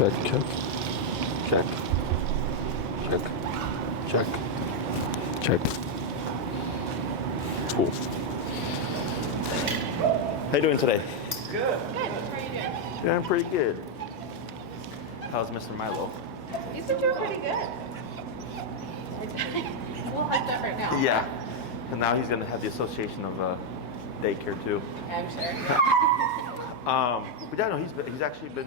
Check, check, check, check, check, check. Cool. How you doing today? Good. Good. How are you doing? Yeah, I'm pretty good. How's Mr. Milo? He's been doing pretty good. He's a little hyped up right now. Yeah. And now he's going to have the association of daycare too. I'm sure. But yeah, no, he's actually been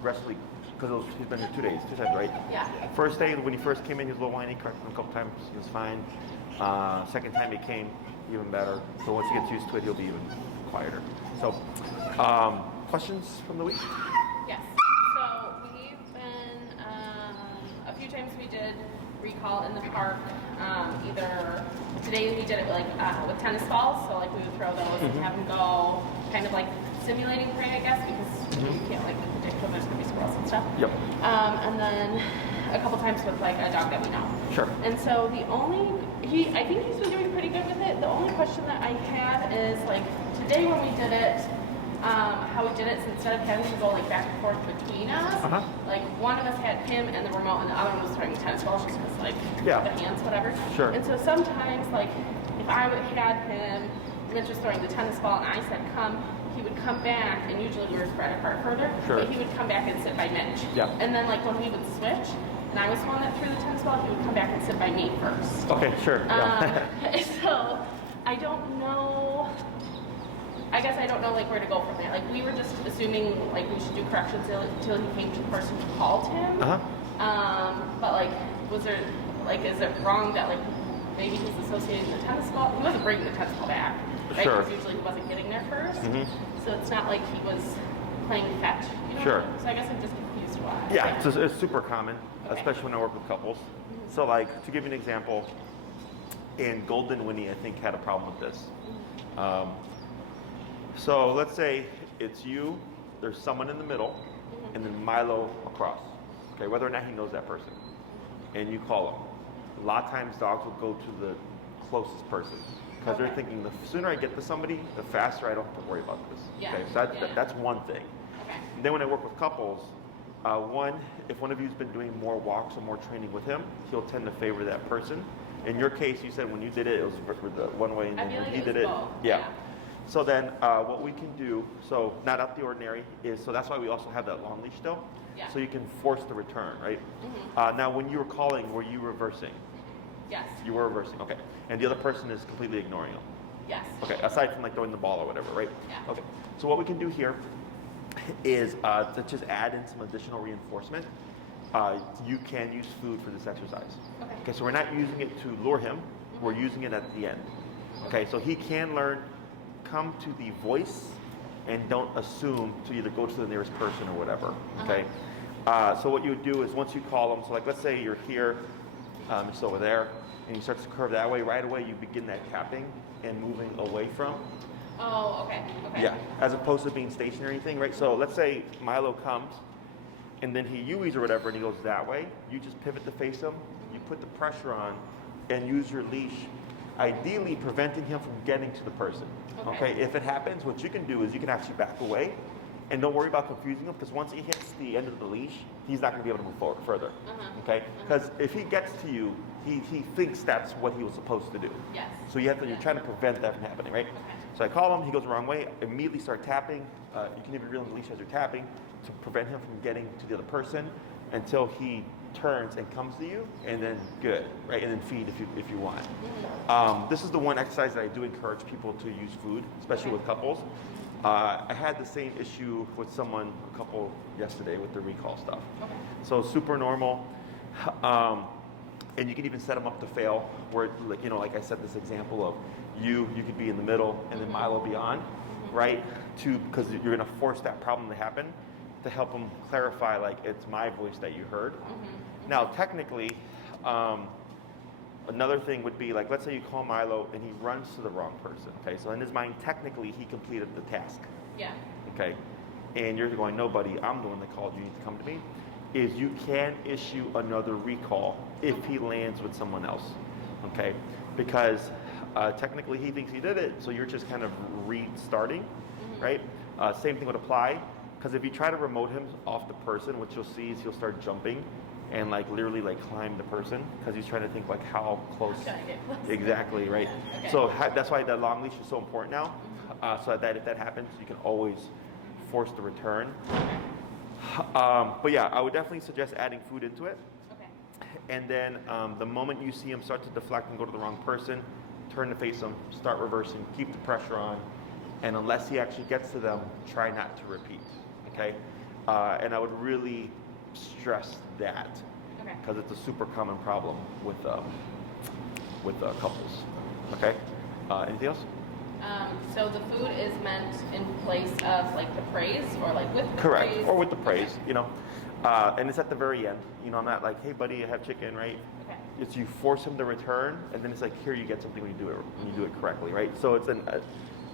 progressively, because he's been here 2 days, 2 times, right? Yeah. First day, when he first came in, he was a little whiny, corrected him a couple times, he was fine. Second time he came, even better. So once he gets used to it, he'll be even quieter. So, questions from the week? Yes. So we've been, a few times we did recall in the park. Either today we did it with tennis balls, so like we would throw those and have them go, kind of like simulating prey, I guess, because you can't like predict when there's gonna be squirrels and stuff. Yep. And then a couple times with like a dog that we know. Sure. And so I think he's been doing pretty good with it. The only question that I had is like today when we did it, how we did it, so instead of having to go like back and forth between us, like one of us had him and the remote and the other one was throwing tennis balls just because like the hands, whatever. Sure. And so sometimes like if I had him and then just throwing the tennis ball and I said come, he would come back, and usually we were spread apart further, but he would come back and sit by Mitch. Yeah. And then like when we would switch, and I was the one that threw the tennis ball, he would come back and sit by me first. Okay, sure. So I don't know. I guess I don't know like where to go from there. Like we were just assuming like we should do corrections until he came to the person who called him. But like, was there like, is it wrong that like maybe he's associating the tennis ball? He wasn't bringing the tennis ball back, right? Sure. Because usually he wasn't getting there first. So it's not like he was playing fetch. You know? Sure. So I guess I'm just confused why. Yeah, it's super common, especially when I work with couples. So like, to give you an example, and Golden Winnie, I think, had a problem with this. So let's say it's you, there's someone in the middle, and then Milo across. Okay, whether or not he knows that person. And you call him. A lot of times dogs will go to the closest person. Because they're thinking, the sooner I get to somebody, the faster I don't have to worry about this. Yeah. Okay, so that's one thing. Okay. And then when I work with couples, if one of you's been doing more walks or more training with him, he'll tend to favor that person. In your case, you said when you did it, it was for the one way, and then when he did it, yeah. So then what we can do, so not out the ordinary, is, so that's why we also have that long leash still. Yeah. So you can force the return, right? Now when you were calling, were you reversing? Yes. You were reversing, okay. And the other person is completely ignoring you? Yes. Okay, aside from like throwing the ball or whatever, right? Yeah. Okay, so what we can do here is to just add in some additional reinforcement. You can use food for this exercise. Okay, so we're not using it to lure him, we're using it at the end. Okay, so he can learn, come to the voice, and don't assume to either go to the nearest person or whatever, okay? So what you would do is once you call him, so like let's say you're here, it's over there, and he starts to curve that way, right away you begin that tapping and moving away from. Oh, okay. Yeah, as opposed to being stationary thing, right? So let's say Milo comes, and then he uis or whatever, and he goes that way. You just pivot to face him, you put the pressure on, and use your leash, ideally preventing him from getting to the person. Okay, if it happens, what you can do is you can actually back away, and don't worry about confusing him, because once he hits the end of the leash, he's not going to be able to move forward further. Okay, because if he gets to you, he thinks that's what he was supposed to do. Yes. So you're trying to prevent that from happening, right? So I call him, he goes the wrong way, immediately start tapping. You can even reel in the leash as you're tapping to prevent him from getting to the other person until he turns and comes to you, and then good, right? And then feed if you want. This is the one exercise that I do encourage people to use food, especially with couples. I had the same issue with a couple yesterday with the recall stuff. So super normal. And you can even set them up to fail, where like I said, this example of you could be in the middle and then Milo be on, right? Because you're going to force that problem to happen to help them clarify, like, it's my voice that you heard. Now, technically, another thing would be, like, let's say you call Milo and he runs to the wrong person, okay? So in his mind, technically, he completed the task. Yeah. Okay? And you're going, no, buddy, I'm the one that called you, need to come to me. Is you can issue another recall if he lands with someone else, okay? Because technically he thinks he did it, so you're just kind of restarting, right? Same thing would apply. Because if you try to remote him off the person, what you'll see is he'll start jumping and like literally like climb the person because he's trying to think like how close. Exactly, right? Okay. So that's why that long leash is so important now. So that if that happens, you can always force the return. But yeah, I would definitely suggest adding food into it. Okay. And then the moment you see him start to deflect and go to the wrong person, turn to face him, start reversing, keep the pressure on, and unless he actually gets to them, try not to repeat. Okay? And I would really stress that because it's a super common problem with couples. Okay? Anything else? So the food is meant in place of like the praise or like with the Correct. praise? Or with the praise, you know. And it's at the very end. You know, I'm not like, hey buddy, I have chicken, right? Okay. It's you force him to return, and then it's like, here you get something when you do it correctly, right? So it's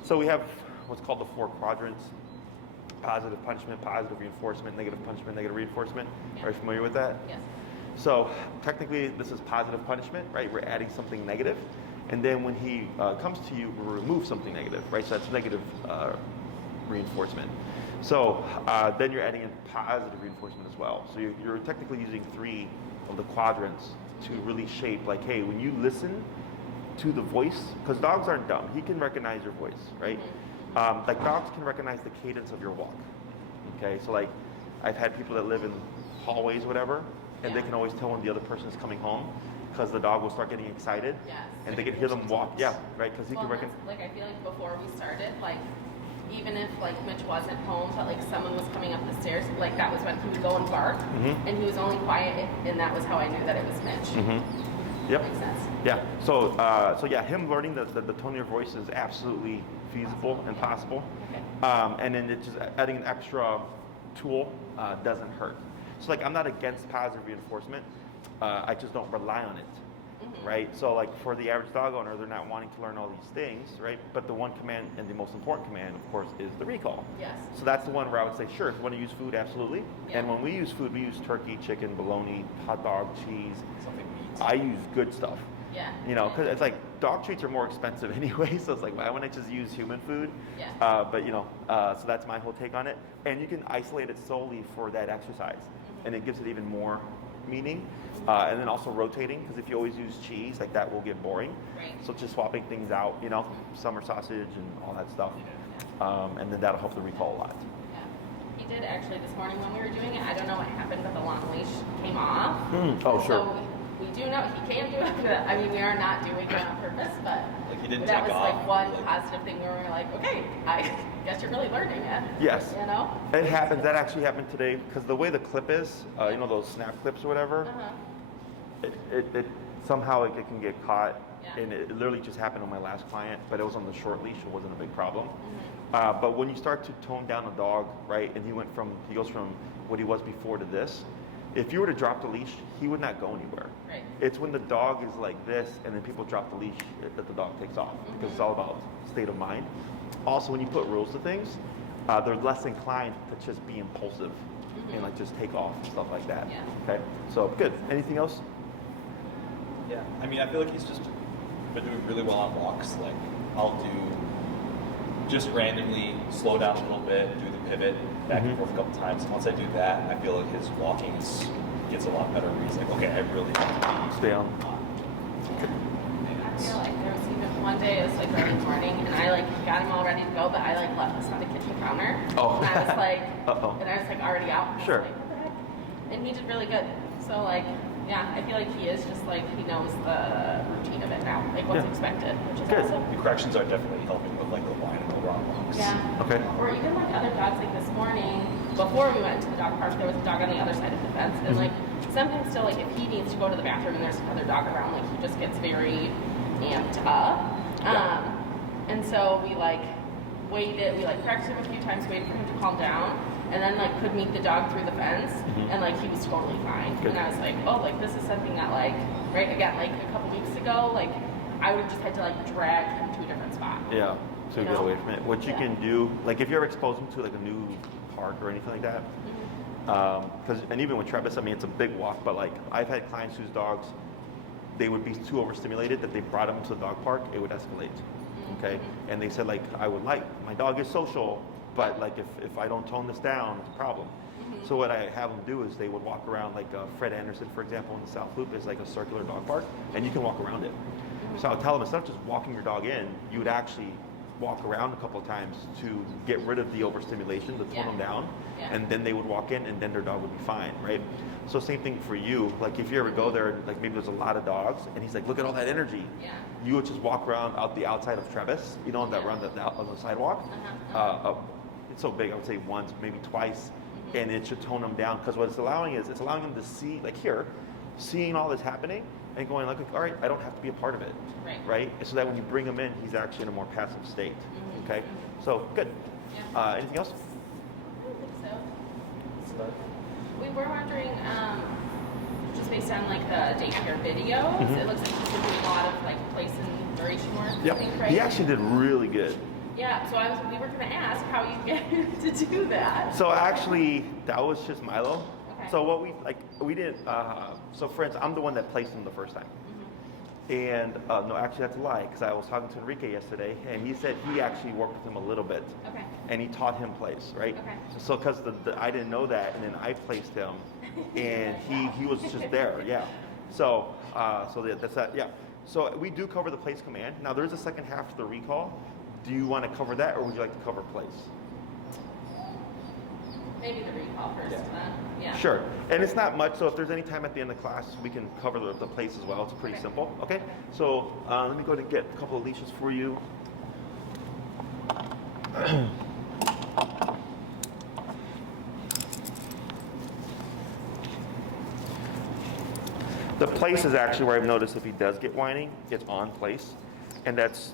so we have what's called the 4 quadrants: positive punishment, positive reinforcement, negative punishment, negative reinforcement. Yeah. Are you familiar with that? Yes. So technically, this is positive punishment, right? We're adding something negative, and then when he comes to you, we remove something negative, right? So that's negative reinforcement. So then you're adding in positive reinforcement as well. So you're technically using 3 of the quadrants to really shape, like, hey, when you listen to the voice, because dogs aren't dumb. He can recognize your voice, right? Like dogs can recognize the cadence of your walk. Okay, so like I've had people that live in hallways, whatever, and they can always tell when the other person is coming home because the dog will start getting excited, and they can hear them walk. Yeah, right, because he can recognize. Like I feel like before we started, like even if like Mitch wasn't home, but like someone was coming up the stairs, like that was when he would go and bark, and he was only quiet, and that was how I knew that it was Mitch. Yep. Makes sense. Yeah. So yeah, him learning the tone of your voice is absolutely feasible and possible. Okay. And then it's just adding an extra tool doesn't hurt. So like I'm not against positive reinforcement. I just don't rely on it. Right? So like for the average dog owner, they're not wanting to learn all these things, right? But the one command and the most important command, of course, is the recall. Yes. So that's the one where I would say, sure, if you want to use food, absolutely. Yeah. And when we use food, we use turkey, chicken, bologna, hot dog, cheese. Something meat. I use good stuff. Yeah. You know, because it's like dog treats are more expensive anyway, so it's like, why wouldn't I just use human food? Yeah. But you know, so that's my whole take on it. And you can isolate it solely for that exercise, and it gives it even more meaning. And then also rotating, because if you always use cheese, like that will get boring. Right. So just swapping things out, you know, summer sausage and all that stuff. And then that'll help the recall a lot. Yeah. He did actually this morning when we were doing it. I don't know what happened, but the long leash came off. Oh, sure. So we do know he can do it. I mean, we are not doing it on purpose, but Like he didn't that take was off. like one positive thing where we were like, okay, I guess you're really learning it. Yes. You know? It happens. That actually happened today, because the way the clip is, you know, those snap clips or whatever, it somehow it can get caught. Yeah. And it literally just happened on my last client, but it was on the short leash. It wasn't a big problem. But when you start to tone down a dog, right, and he goes from what he was before to this, if you were to drop the leash, he would not go anywhere. Right. It's when the dog is like this and then people drop the leash that the dog takes off, because it's all about state of mind. Also, when you put rules to things, they're less inclined to just be impulsive and like just take off and stuff like that. Yeah. Okay, so good. Anything else? Yeah, I mean, I feel like he's just been doing really well on walks. Like, I'll do just randomly slow down a little bit, do the pivot back and forth a couple times. Once I do that, I feel like his walking gets a lot better. He's like, okay, I really have to Stay on. I feel like there was even one day, it was like early morning, and I like got him all ready to go, but I like left this on the kitchen counter. Oh. And I was like, Uh-oh. and I was like already out. And I was Sure. like, what the heck? And he did really good. So like, yeah, I feel like he is just like, he knows the routine of it now, like what's expected, which is Good. awesome. The corrections are definitely helping with like the line and over on walks. Yeah. Okay. Or even like other dogs, like this morning, before we went to the dog park, there was a dog on the other side of the fence, and like sometimes still, like if he needs to go to the bathroom and there's another dog around, like he just gets very amped up. Yeah. And so we like waited, we like practiced him a few times, waited for him to calm down, and then like could meet the dog through the fence, and like he was totally fine. Good. And I was like, oh, like this is something that like, right, again, like a couple weeks ago, like I would have just had to like drag him to a different spot. Yeah. So you You get know? away from it. What you can do, like if you ever expose them to like a new park or anything like that, and even with Travis, I mean it's a big walk, but like I've had clients whose dogs, they would be too overstimulated that they brought them to the dog park, it would escalate. Okay, and they said like I would like my dog is social, But like if I don't tone this down, it's a problem. So what I have them do is they would walk around like Fred Anderson, for example, in the South Loop is like a circular dog park, and you can walk around it. So I'll tell them instead of just walking your dog in, you would actually walk around a couple of times to get rid of the overstimulation, to tone them down, and then they would walk in, and then their dog would be fine, right? So same thing for you. Like if you ever go there, like maybe there's a lot of dogs, and he's like, look at all that energy. You would just walk around out the outside of Travis, you know, on that run on the sidewalk. It's so big, I would say once, maybe twice, and it should tone them down, because what it's allowing is, it's allowing them to see, like here, seeing all this happening, and going like, all right, I don't have to be a part of it, right? So that when you bring him in, he's actually in a more passive state, okay? So, good. Anything else? I don't think so. We were wondering, just based on like the daycare videos, it looks like he's doing a lot of like place and duration work, I think, right? He actually did really good. Yeah, so we were going to ask how you get to do that. So actually, that was just Milo. Okay. So what we didn't, so for instance, I'm the one that placed him the first time. And no, actually that's a lie, because I was talking to Enrique yesterday, and he said he actually worked with him a little bit. Okay. And he taught him place, right? Okay. So because I didn't know that, and then I placed him, and he was just there, So that's that, So we do cover the place command. Now there's a second half to the recall. Do you want to cover that, or would you like to cover place? Maybe the recall first, then. Sure. And it's not much, so if there's any time at the end of class, we can cover the place as well. It's pretty simple. Okay? So let me go ahead and get a couple of leashes for you. The place is actually where I've noticed if he does get whining, it's on place. And that's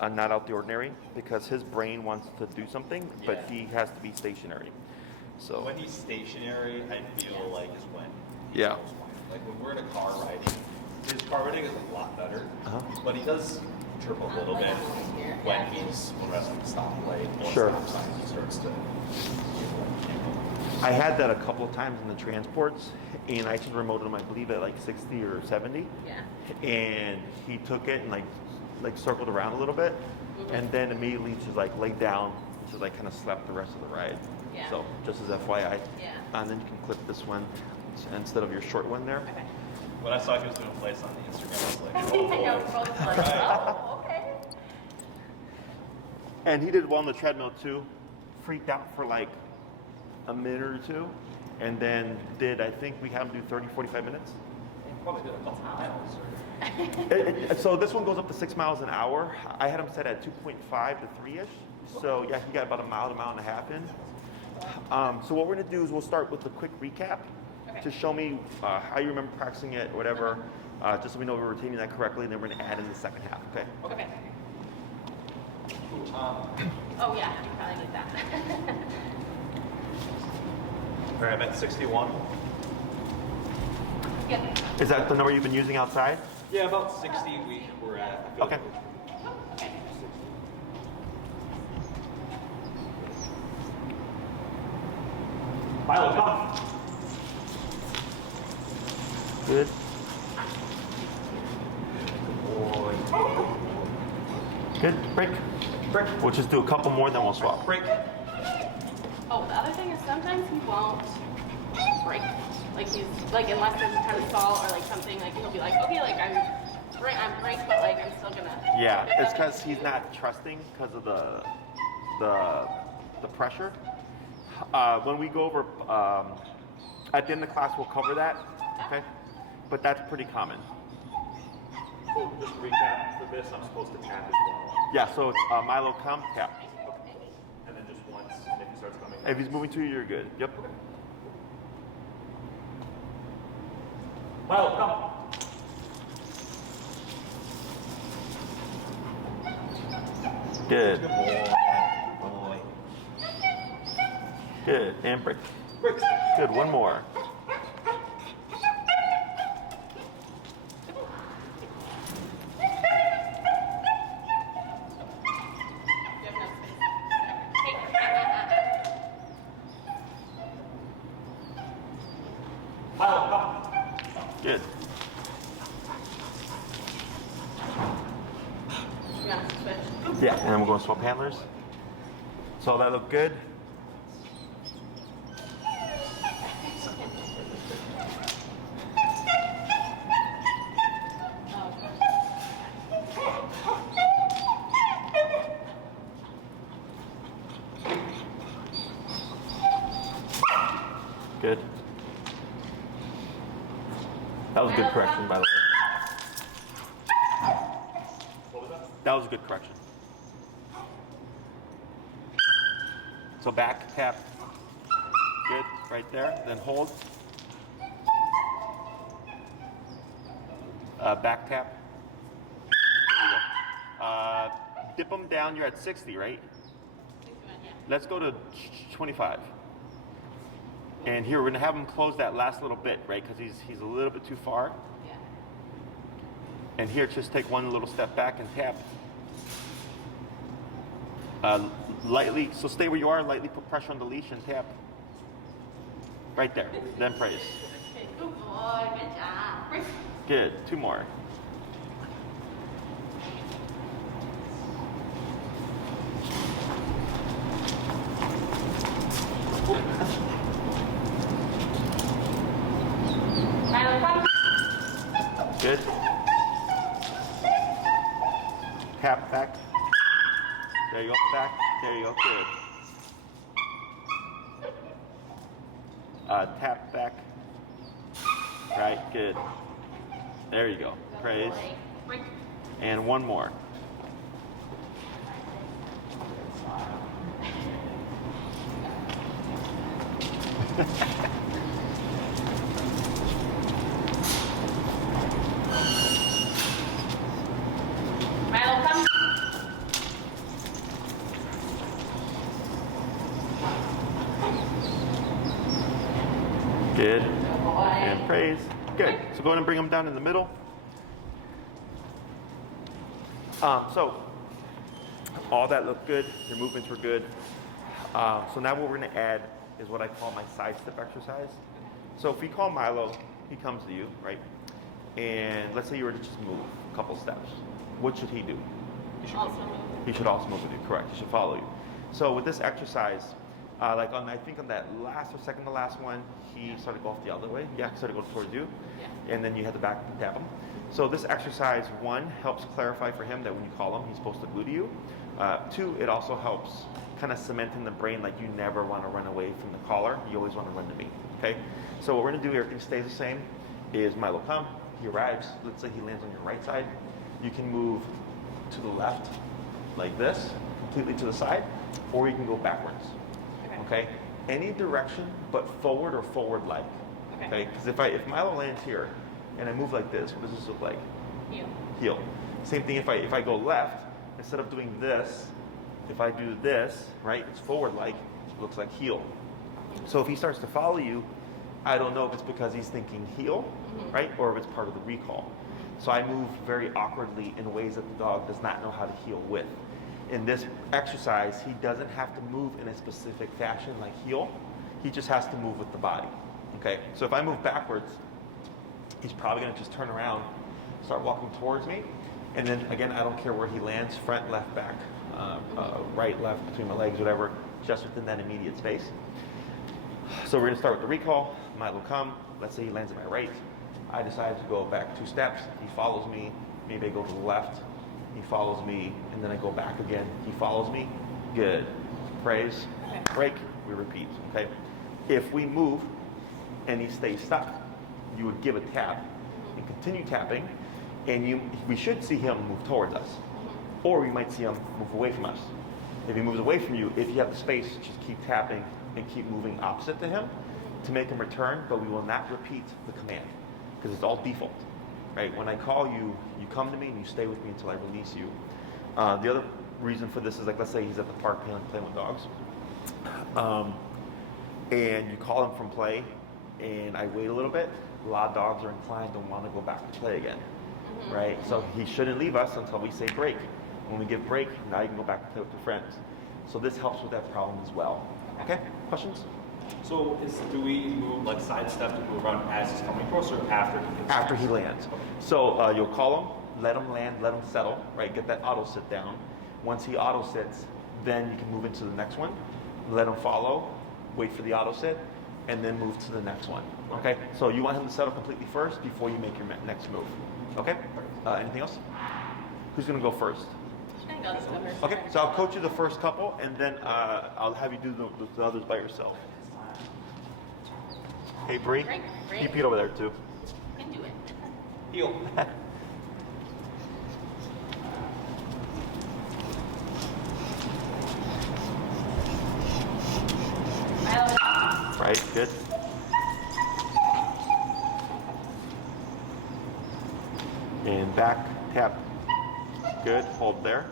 not out the ordinary, because his brain wants to do something, but he has to be stationary. So when he's stationary, I feel like is when he Yeah. knows why. Like when we're in a car riding, his car riding is a lot better, but he does chirp a little bit when we're at the stoplight or stop sign. He starts to. I had that a couple of times in the transports, and I just remoted him, I believe, at like 60 or 70. And he took it and like circled around a little bit, and then immediately just like laid down, just like kind of slept the rest of the ride. So just as FYI. And then you can clip this one instead of your short one there. When I saw he was doing plays on the Instagram, I was like, oh, okay. And he did well on the treadmill too. Freaked out for like a minute or two, and then I think we had him do 30, 45 minutes. Probably did a couple miles. So this one goes up to 6 miles an hour. I had him set at 2.5 to 3-ish. So yeah, he got about a mile and a half in. So what we're gonna do is we'll start with a quick recap to show me how you remember practicing it, or whatever, just so we know we're retaining that correctly, and then we're gonna add in the second half, okay? Okay. Oh yeah, you probably need that. All right, I'm at 61. Yep. Is that the number you've been using outside? Yeah, about 60 we're at. I feel Okay. Okay. Milo, come. Good. Good. Break. Break. We'll just do a couple more, then we'll swap. Break. Oh, the other thing is sometimes he won't break. Like he's like, unless there's a kind of stall or like something, like he'll be like, okay, like I'm break, but like I'm still gonna. Yeah, it's because he's not trusting because of the pressure. When we go over at the end of the class, we'll cover that. Okay, but that's pretty common. So just to recap for this, I'm supposed to tap as well. Yeah, so it's Milo, come, tap. And then just once, and if he starts coming. If he's moving to you, you're good. Yep. Milo, come. Good. Good boy. Good. And break. Break. Good. One more. Milo, come. Good. Yeah, switch. Yeah, and then we're going to swap handlers. So all that look good? Good. That was a good correction, by the way. What was that? That was a good correction. So back, tap. Good, right there. Then hold. Back tap. There you go. Dip them down. You're at 60, right? 61, yeah. Let's go to 25. And here we're gonna have him close that last little bit, right? Because he's a little bit too far. Yeah. And here, just take one little step back and tap. Lightly, so stay where you are, lightly put pressure on the leash and tap. Right there, then praise. Okay, good boy, good job. Break. Good, 2 more. Milo, come. Good. Tap back. There you go, back. There you go, good. Tap back. Right, good. There you go, praise. Break. And 1 more. Milo, come. Good. Good boy. And praise. Good. So go ahead and bring them down in the middle. So all that looked good. Your movements were good. So now what we're going to add is what I call my side step exercise. So if we call Milo, he comes to you, right? And let's say you were to just move a couple steps. What should he do? Also move. He should also move with you, correct. He should follow you. So with this exercise, like I think on that last or second to last one, he started to go off the other way. Yeah, he started to go towards you. Yeah. And then you had to back tap him. So this exercise, 1, helps clarify for him that when you call him, he's supposed to glue to you. 2, it also helps kind of cement in the brain like you never want to run away from the caller. You always want to run to me, okay? So what we're going to do, everything stays the same, is Milo come, he arrives, let's say he lands on your right side. You can move to the left like this, completely to the side, or you can go backwards, okay? Any direction but forward or forward-like, okay? Because if Milo lands here and I move like this, what does this look like? Heel. Heel. Same thing if I go left, instead of doing this, if I do this, right, it's forward-like, it looks like heel. So if he starts to follow you, I don't know if it's because he's thinking heel, right, or if it's part of the recall. So I move very awkwardly in ways that the dog does not know how to heel with. In this exercise, he doesn't have to move in a specific fashion like heel. He just has to move with the body, okay? So if I move backwards, he's probably gonna just turn around, start walking towards me, and then again, I don't care where he lands, front, left, back, right, left, between my legs, whatever, just within that immediate space. So we're gonna start with the recall. Milo come, let's say he lands at my right. I decide to go back 2 steps, he follows me, maybe I go to the left, he follows me, and then I go back again, he follows me, good. Praise, break, we repeat, okay? If we move and he stays stuck, you would give a tap and continue tapping, and we should see him move towards us, or we might see him move away from us. If he moves away from you, if you have the space, just keep tapping and keep moving opposite to him to make him return, but we will not repeat the command because it's all default, right? When I call you, you come to me and you stay with me until I release you. The other reason for this is, like, let's say he's at the park playing with dogs, and you call him from play, and I wait a little bit. A lot of dogs are inclined to want to go back to play again, right? So he shouldn't leave us until we say break. When we give break, now you can go back and play with your friends. So this helps with that problem as well. Okay, questions? So do we move, like sidestep to move around as he's coming across, or after he gets After he lands. So you'll call him, let him land, let him settle, right? Get that auto sit down. Once he auto sits, then you can move into the next one, let him follow, wait for the auto sit, and then move to the next one. Okay? So you want him to settle completely first before you make your next move. Okay? Anything else? Who's going to go first? I go this first. Okay, so I'll coach you the first couple, and then I'll have you do the others by yourself. Hey, Bree. Great. Keep Pete over there, too. Can do it. Heel. Right, good. And back, tap. Good, hold there.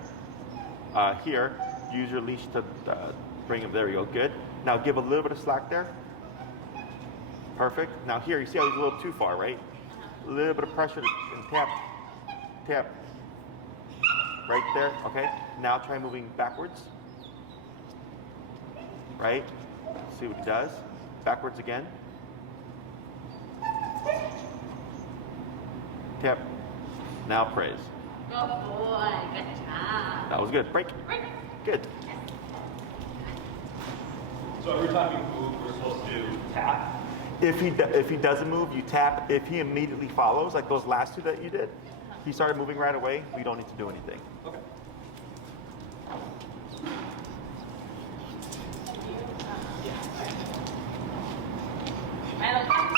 Here, use your leash to bring him, there you go, good. Now give a little bit of slack there. Perfect. Now here, you see how he's a little too far, right? A little bit of pressure and tap, tap. Right there, okay? Now try moving backwards. Right? See what he does. Backwards again. Tap. Now praise. Good boy. Good job. That was good. Break. Good. So every time you move, we're supposed to tap. If he doesn't move, you tap. If he immediately follows, like those last two that you did, he started moving right away, we don't need to do anything. Okay. Milo, come.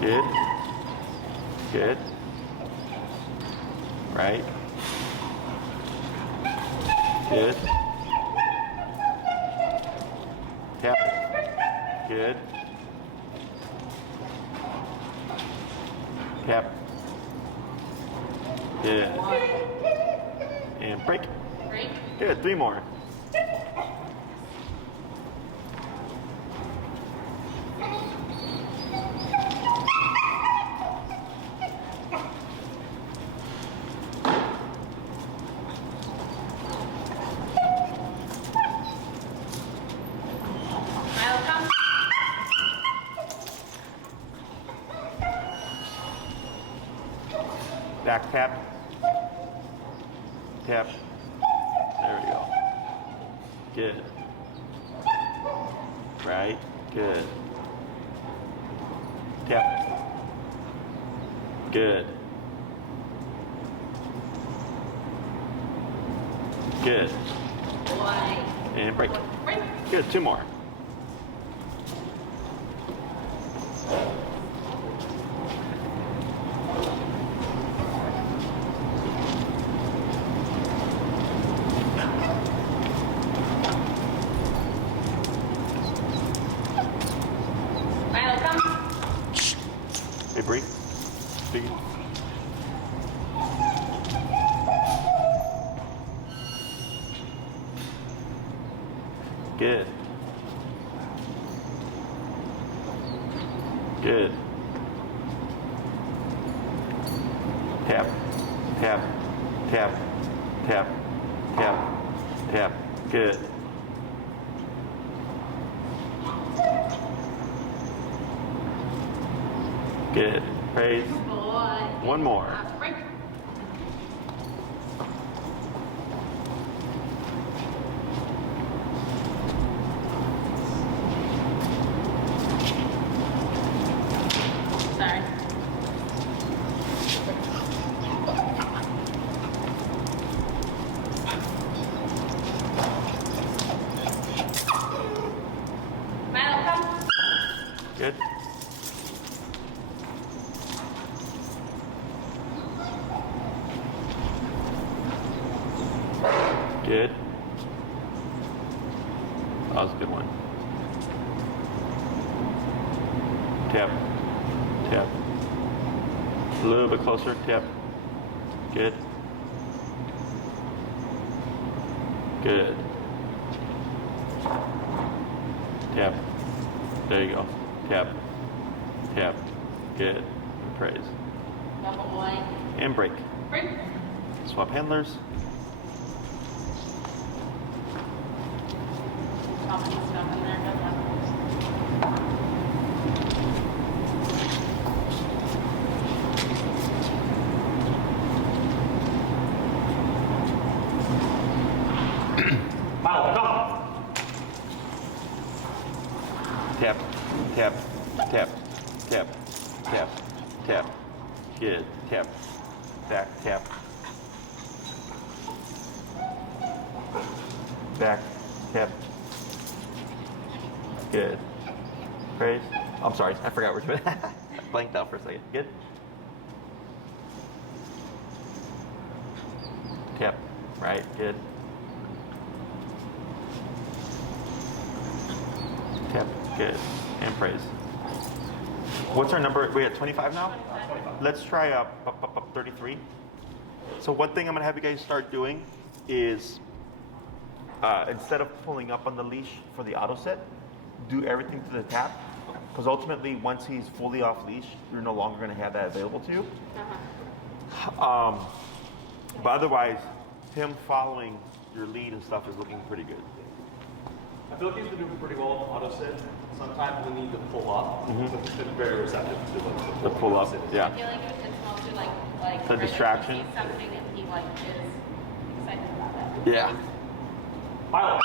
Good. Good. Right. Good. Tap. Good. Tap. Good. And break. Break. Good. 3 more. Milo, come. Back tap. Tap. There we go. Good. Right. Good. Tap. Good. Good. Boy. And break. Break. Good. 2 more. Milo, come. Hey, Bree. Big. Good. Good. Tap. Tap. Tap. Tap. Tap. Tap. Good. Good. Praise. Boy. 1 more. Break. Sorry. Milo, come. Good. Good. That was a good one. Tap. Tap. A little bit closer. Tap. Good. Good. Tap. There you go. Tap. Tap. Good. Praise. Good boy. And break. Break. Swap handlers. Stuff in there. Good luck. tap, tap, tap. Good. Tap, back, tap. Back, tap. Good. Praise. I'm sorry, I forgot what we're doing. Blanked out for a second. Good. Tap. Right. Good. Tap. Good. And praise. What's our number? We at 25 now? 25. Let's try 33. So one thing I'm gonna have you guys start doing is instead of pulling up on the leash for the auto set, do everything to the tap. Because ultimately, once he's fully off leash, you're no longer gonna have that available to you. But otherwise, him following your lead and stuff is looking pretty good. I feel like he's been doing pretty well with auto sit. Sometimes we need to pull up, but he's been very receptive to The pull up, yeah. I feel like it was intentional to like The really distraction. see something and he like is excited about it. Yeah. Milo.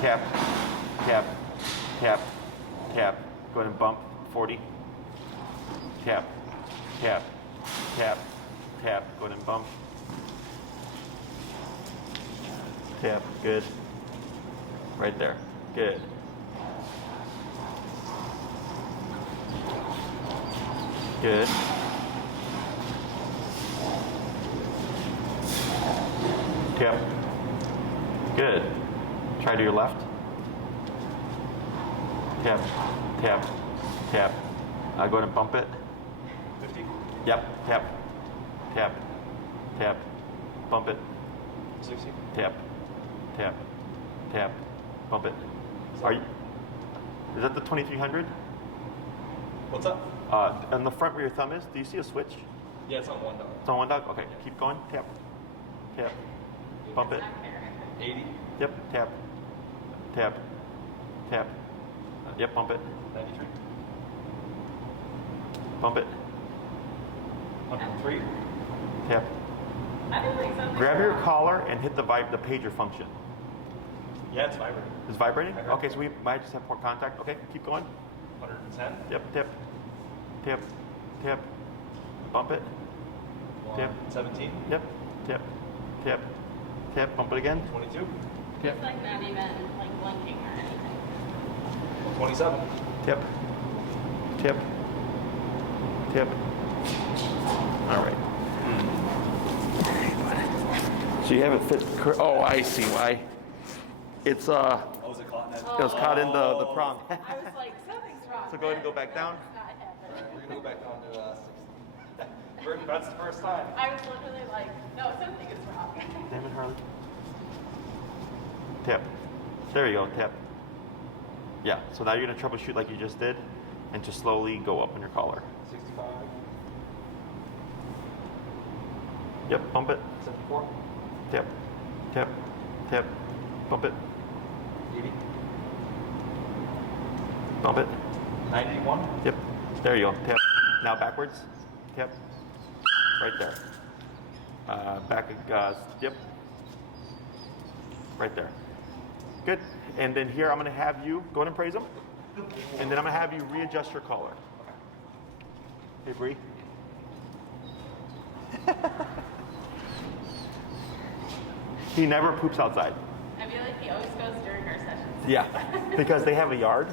Tap, tap, tap, tap. Go ahead and bump 40. Tap, tap, tap, tap. Go ahead and bump. Tap, good. Right there, good. Good. Tap, good. Try to your left. Tap, tap, tap. Go ahead and bump it. 50. Yep, tap, tap, tap. Bump it. 60. Tap, tap, tap. Bump it. Are you? Is that the 2300? What's up? On the front where your thumb is, do you see a switch? Yeah, it's on $1. It's on one dog? Okay, keep going. Tap, tap. Bump it. 80. Yep, tap, tap, tap. Yep, bump it. 93. Bump it. 103. Tap. I feel like something Grab your collar and hit the pager function. Yeah, it's vibrating. It's vibrating? I heard. Okay, so we might just have poor contact. Okay, keep going. 110. Yep, tap, tap, tap. Bump it. Tap. 17. Yep, tap, tap, tap. Bump it again. 22. Tap, It's like not even like blinking or anything. 27. tap, tap, tap. All right. So you have it fit. Oh, I see why. It's Oh, was it caught? it was caught in the prong. I was like, something's wrong. So go ahead and go back down. It's not happening. We're gonna go back down to 60. That's the first time. I was literally like, no, something is wrong. Damn it, Harley. Tap. There you go, tap. Yeah, so now you're gonna troubleshoot like you just did and just slowly go up on your collar. 65. Yep, bump it. 74. Tap, tap, tap. Bump it, 80. bump it. 91. Yep, there you go, tap. Now backwards, tap. Right there. Back, yep. Right there. Good. And then here I'm gonna have you, go ahead and praise him. And then I'm gonna have you readjust your collar. Hey, Bree. He never poops outside. I feel like he always goes during our sessions. Yeah, because they have a yard,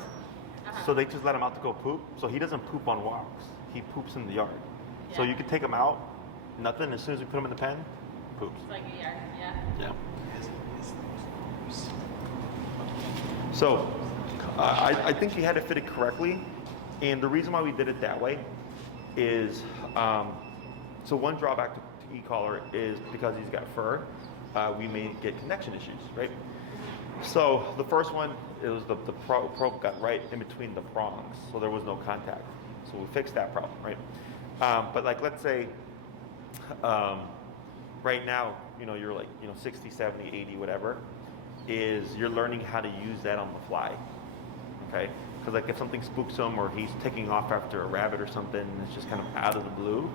so they just let him out to go poop. So he doesn't poop on walks. He poops in the yard. So Yeah. you can take him out, nothing. As soon as we put him in the pen, poops. It's like a yard, yeah. Yeah. So I think you had it fitted correctly, and the reason why we did it that way is so one drawback to e-collar is because he's got fur, we may get connection issues, right? So the first one, it was the probe got right in between the prongs, so there was no contact. So we fixed that problem, right? But like, let's say right now, you're like, 60, 70, 80, whatever, is you're learning how to use that on the fly, okay? Because like if something spooks him or he's taking off after a rabbit or something, and it's just kind of out of the blue,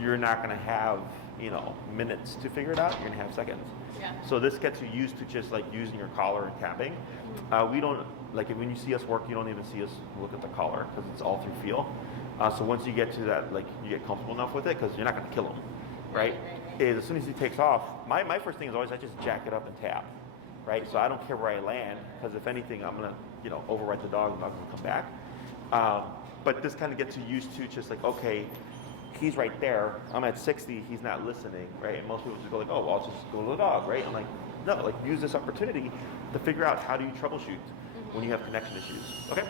you're not going to have, you know, minutes to figure it out. You're going to have seconds. Yeah. So this gets you used to just like using your collar and tapping. We don't, like when you see us work, you don't even see us look at the collar because it's all through feel. So once you get to that, like you get comfortable enough with it, because you're not going to kill him, right? Is as soon as he takes off, my first thing is always I just jack it up and tap, right? So I don't care where I land, because if anything, I'm going to, you know, override the dog and the dog's going to come back. But this kind of gets you used to just like, okay, he's right there, I'm at 60, he's not listening, right? And most people just go like, oh, well, I'll just go to the dog, right? I'm like, no, like use this opportunity to figure out how do you troubleshoot when you have connection issues, okay?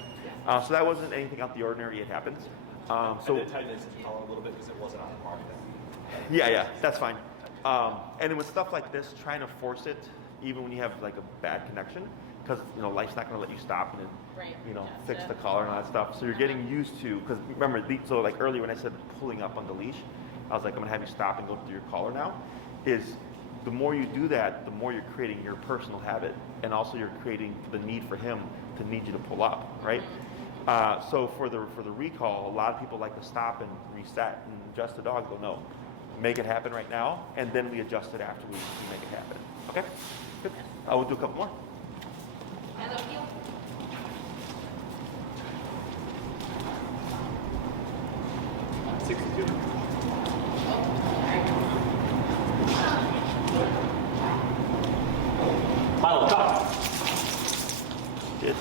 So that wasn't anything out the ordinary, it happens. So I did tighten his collar a little bit because it wasn't on the mark then. yeah, that's fine. And then with stuff like this, trying to force it, even when you have like a bad connection, because you know life's not going to let you stop and then, you know, fix the collar and all that stuff. So you're getting used to, because remember, so like earlier when I said pulling up on the leash, I was like, I'm going to have you stop and go through your collar now. Is the more you do that, the more you're creating your personal habit, and also you're creating the need for him to need you to pull up, right? So for the recall, a lot of people like to stop and reset and adjust the dog. Go, no, make it happen right now, and then we adjust it after we make it happen. Okay, good. We'll do a couple more. I love you. Milo, come. Good.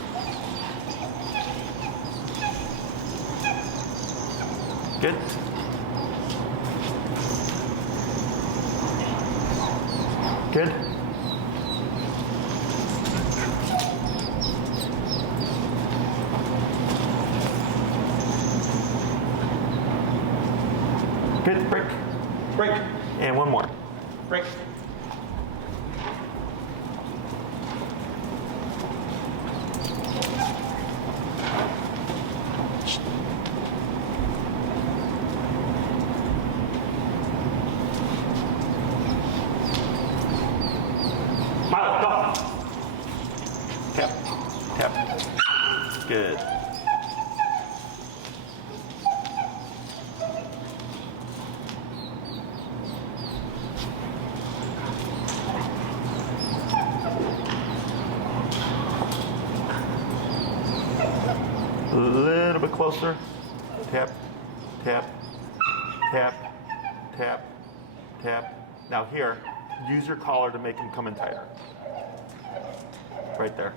Good. Good. Good. Break. Break. And one more. Break. Milo, go. Tap. Tap. Good. A little bit closer. Tap, tap, tap, tap, tap. Now here, use your collar to make him come in tighter. Right there.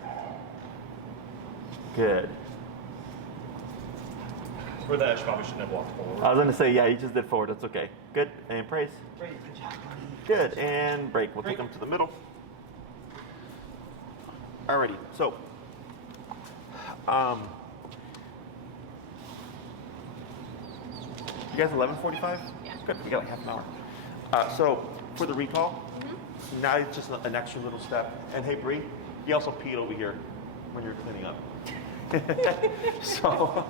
Good. For that, I probably shouldn't have walked forward. I was going to say, yeah, you just did forward. That's okay. Good. And praise. Great, good job. Good. And break. We'll take him to the middle. Alrighty. So, you guys 11:45? Yeah. Good. We got like half an hour. So for the recall, now it's just an extra little step. And hey, Bree, you also peed over here when you're cleaning up. So,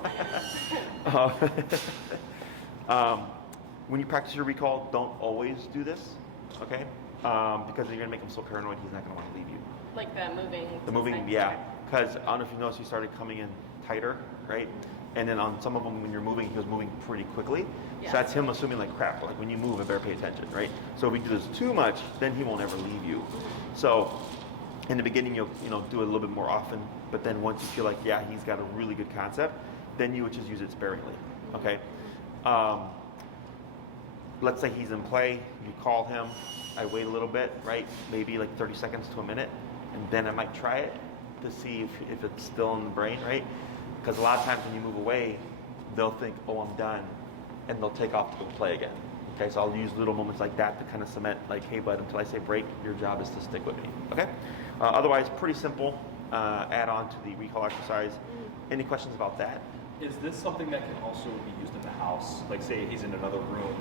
when you practice your recall, don't always do this, okay? Because you're gonna make him so paranoid, he's not gonna want to leave you. Like the moving. The moving, yeah. Because I don't know if you noticed, he started coming in tighter, right? And then on some of them, when you're moving, he was moving pretty quickly. Yeah. So that's him assuming like crap. Like when you move, I better pay attention, right? So if we do this too much, then he won't ever leave you. So in the beginning, you'll do it a little bit more often. But then once you feel like, yeah, he's got a really good concept, then you would just use it sparingly, okay? Let's say he's in play, you call him, I wait a little bit, right? Maybe like 30 seconds to a minute, and then I might try it to see if it's still in the brain, right? Because a lot of times when you move away, they'll think, oh, I'm done, and they'll take off to go play again. Okay, so I'll use little moments like that to kind of cement, like, hey, bud, until I say break, your job is to stick with me, okay? Otherwise, pretty simple add on to the recall exercise. Any questions about that? Is this something that can also be used in the house? Like, say he's in another room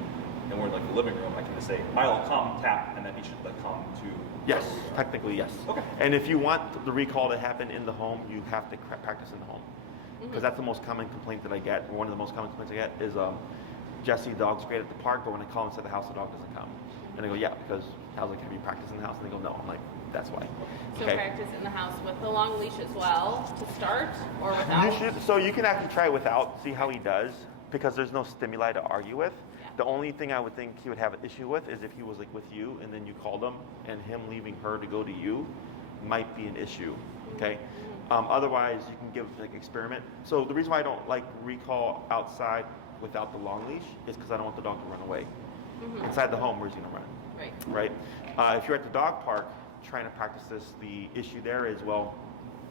and we're in like the living room, I can just say, Milo, come, tap, and then he should like come to. Yes, technically yes. Okay. And if you want the recall to happen in the home, you have to practice in the home. Because that's the most common complaint that I get, or one of the most common complaints I get is, Jesse, the dog's great at the park, but when I call him inside the house, the dog doesn't come. And they go, yeah, because I was like, have you practiced in the house? And they go, no. I'm like, that's why. So Okay. practice in the house with the long leash as well to start, or without? You should. So you can actually try without, see how he does, because there's no stimuli to argue with. Yeah. The only thing I would think he would have an issue with is if he was like with you and then you called him, and him leaving her to go to you might be an issue. Okay. Otherwise, you can give like experiment. So the reason why I don't like recall outside without the long leash is because I don't want the dog to run away. Inside the home, where's he gonna run? Right. Right. If you're at the dog park trying to practice this, the issue there is, well,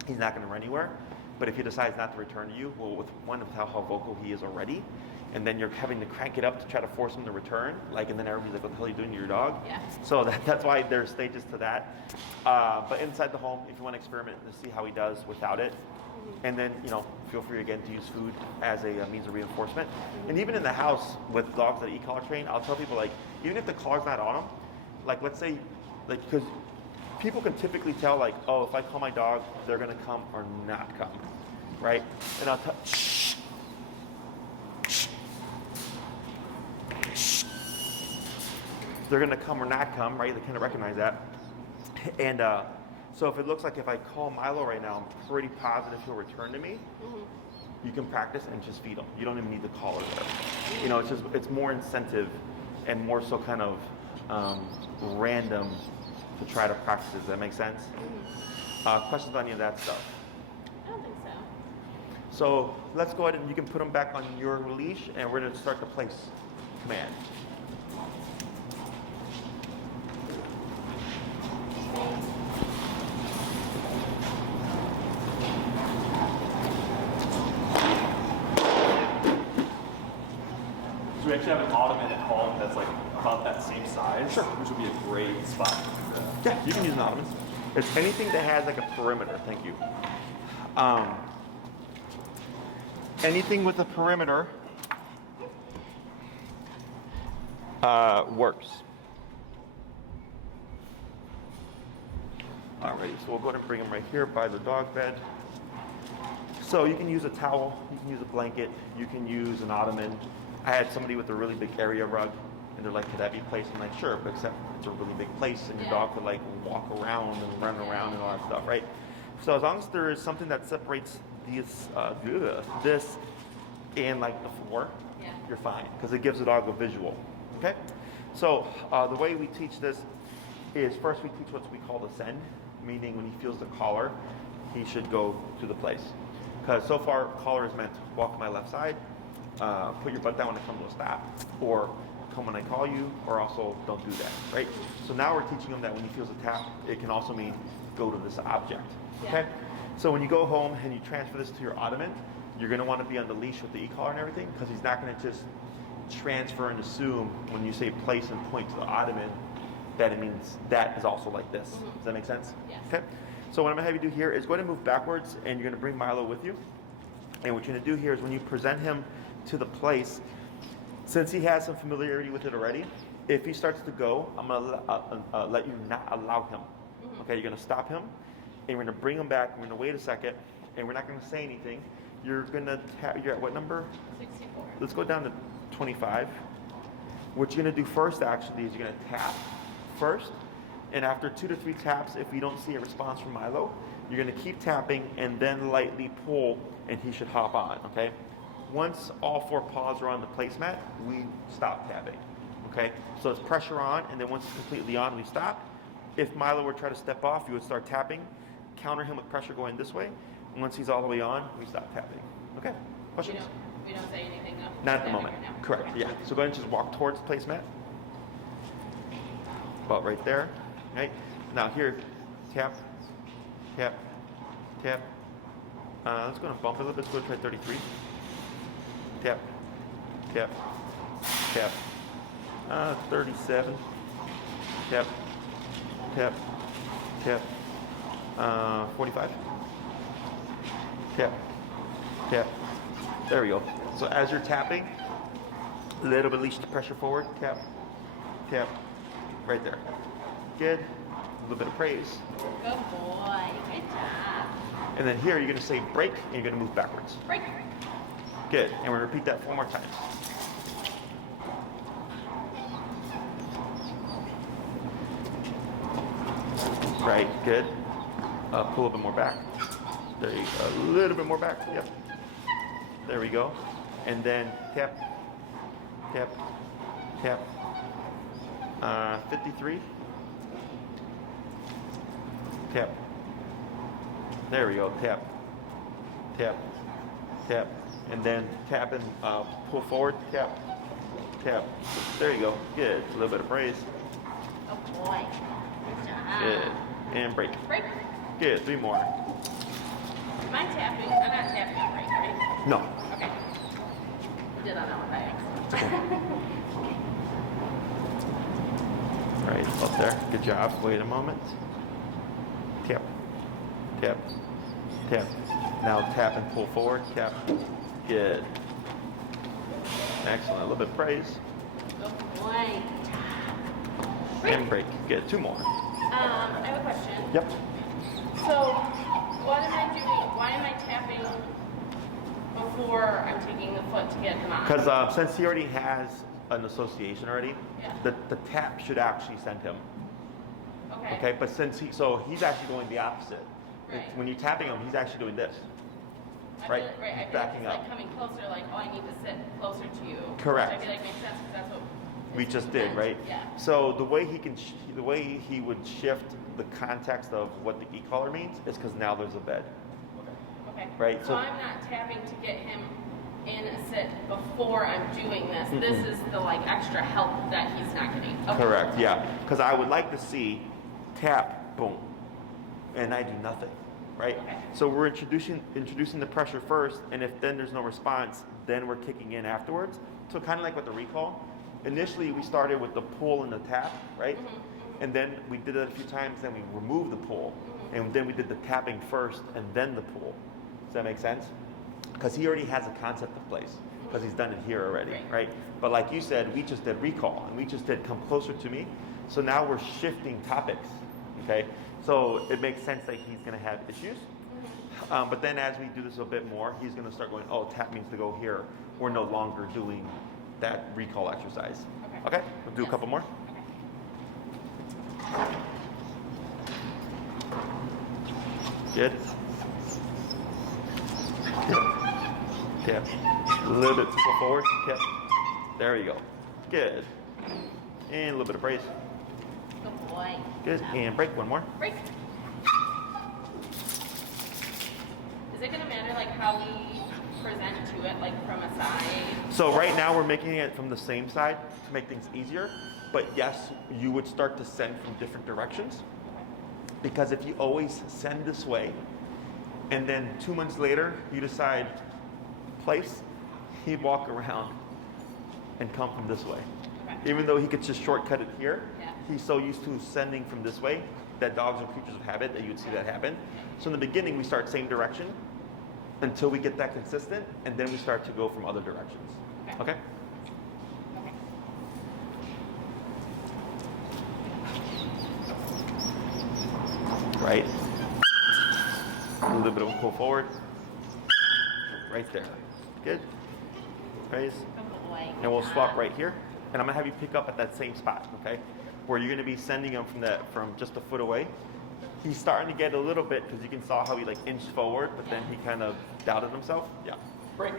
he's not going to run anywhere. But if he decides not to return to you, well, with how vocal he is already, and then you're having to crank it up to try to force him to return, like, and then everybody's like, what the hell are you doing to your dog? Yeah. So that's why there's stages to that. But inside the home, if you want to experiment and see how he does without it, and then, feel free again to use food as a means of reinforcement. And even in the house with dogs that e-collar train, I'll tell people, like, even if the collar's not on them, like, let's say, like, because people can typically tell, like, oh, if I call my dog, they're going to come or not come, right? And I'll tell, they're going to come or not come, right? They kind of recognize that. And so if it looks like if I call Milo right now, I'm pretty positive he'll return to me. You can practice and just feed him. You don't even need the collar there. It's more incentive and more so kind of random to try to practice. Does that make sense? Questions on any of that stuff? I don't think so. So let's go ahead and you can put them back on your leash, and we're going to start the place command. So we actually have an ottoman at home that's like about that same size, Sure. which would be a great spot. Yeah, you can use an ottoman. It's anything that has like a perimeter. Thank you. Anything with a perimeter works. Alrighty, so we'll go ahead and bring them right here by the dog bed. So you can use a towel, you can use a blanket, you can use an ottoman. I had somebody with a really big area rug, and they're like, could that be placed? I'm like, sure, but except it's a really big place, and your dog could like walk around and run around and all that stuff, right? So as long as there is something that separates this and like the floor, you're fine, because it gives the dog a visual, okay? So the way we teach this is first we teach what we call the send, meaning when he feels the collar, he should go to the place. Because so far, collar is meant walk to my left side, put your butt down when I come to a stop, or come when I call you, or also don't do that, right? So now we're teaching him that when he feels a tap, it can also mean go to this object, okay? So when you go home and you transfer this to your ottoman, you're gonna wanna be on the leash with the e-collar and everything, because he's not gonna just transfer and assume when you say place and point to the ottoman, that it means that is also like this. Does that make sense? Yes. Okay. So what I'm gonna have you do here is go ahead and move backwards, and you're gonna bring Milo with you. And what you're gonna do here is when you present him to the place, since he has some familiarity with it already, if he starts to go, I'm gonna let you not allow him. Okay, you're gonna stop him, and we're gonna bring him back. We're gonna wait a second, and we're not gonna say anything. You're gonna you're at what number? 64. Let's go down to 25. What you're gonna do first actually is you're gonna tap first, and after 2 to 3 taps, if you don't see a response from Milo, you're gonna keep tapping and then lightly pull, and he should hop on, okay? Once all 4 paws are on the placemat, we stop tapping, okay? So it's pressure on, and then once it's completely on, we stop. If Milo were to try to step off, you would start tapping, counter him with pressure going this way, and once he's all the way on, we stop tapping, okay? Questions? We don't say anything though? Not at the moment. Right now? Correct, Okay. yeah. So go ahead and just walk towards the placemat. About right there, right? Now here, tap, tap, tap. Let's go and bump it a little bit. Let's go try 33. Tap, tap, tap. 37. Tap, tap, tap. 45. Tap, tap. There we go. So as you're tapping, a little bit leash the pressure forward. Tap, tap. Right there. Good. A little bit of praise. Good boy. Good job. And then here you're going to say break, and you're going to move backwards. Break. Good. And we'll repeat that 4 more times. Right, good. Pull a bit more back. There you go. A little bit more back. Yep. There we go. And then tap, tap, tap. 53. Tap. There we go. Tap, tap, tap. And then tap and pull forward. Tap, tap. There you go. Good. A little bit of praise. Oh boy. Good job. Good. And break. Break. Good. 3 more. Am I tapping? I'm not tapping on break, right? No. Okay. I did on that one by accident. Right, up there. Good job. Wait a moment. Tap, tap, tap. Now tap and pull forward. Tap. Good. Excellent. A little bit of praise. Good boy. And break. Good. 2 more. I have a question. Yep. So, what am I doing? Why am I tapping before I'm taking the foot to get him on? Because since he already has an association already, Yeah. the tap should actually send him. Okay. Okay, but since he's actually going the opposite. Right. When you're tapping him, he's actually doing this. I Right. feel, right. I feel Backing like up. it's like coming closer, like, oh, I need to sit closer to you. Correct. Which I feel like makes sense because that's what We it's just did, meant. right? Yeah. So the way he would shift the context of what the e-collar means is because now there's a bed. Okay. Right, So, so- I'm not tapping to get him in a sit before I'm doing this. Mm-mm. This is the like extra help that he's not getting. Okay. Correct, yeah. Because I would like to see tap, boom, and I do nothing, right? Okay. So we're introducing the pressure first, and if then there's no response, then we're kicking in afterwards. So kind of like with the recall. Initially, we started with the pull and the tap, right? Mm-hmm. And then we did it a few times, then we removed the pull. And then we did the tapping first and then the pull. Does that make sense? Because he already has a concept of place, because he's done it here already, right? But like you said, we just did recall, and we just did come closer to me. So now we're shifting topics, okay? So it makes sense that he's gonna have issues. But then as we do this a bit more, he's gonna start going, oh, tap means to go here. We're no longer doing that recall exercise. Okay. Okay, we'll do a couple more. Good. Tap. A little bit pull forward. Tap. There you go. Good. And a little bit of brace. Good boy. Good. And break. 1 more. Break. Is it gonna matter like how we present to it, like from a side? So right now we're making it from the same side to make things easier. But yes, you would start to send from different directions. Because if you always send this way, and then 2 months later you decide place, he'd walk around and come from this way. Okay. Even though he could just shortcut it here, Yeah. he's so used to sending from this way that dogs are creatures of habit that you would see that happen. So in the beginning we start same direction until we get that consistent, and then we start to go from other directions. Okay. Okay? Okay. Right. A little bit of a pull forward. Right there. Good. Raise. Good boy. And we'll swap right here. And I'm gonna have you pick up at that same spot, okay? Where you're gonna be sending him from just a foot away. He's starting to get a little bit, because you can saw how he like inched forward, but then he kind of doubted himself. Yeah. Break.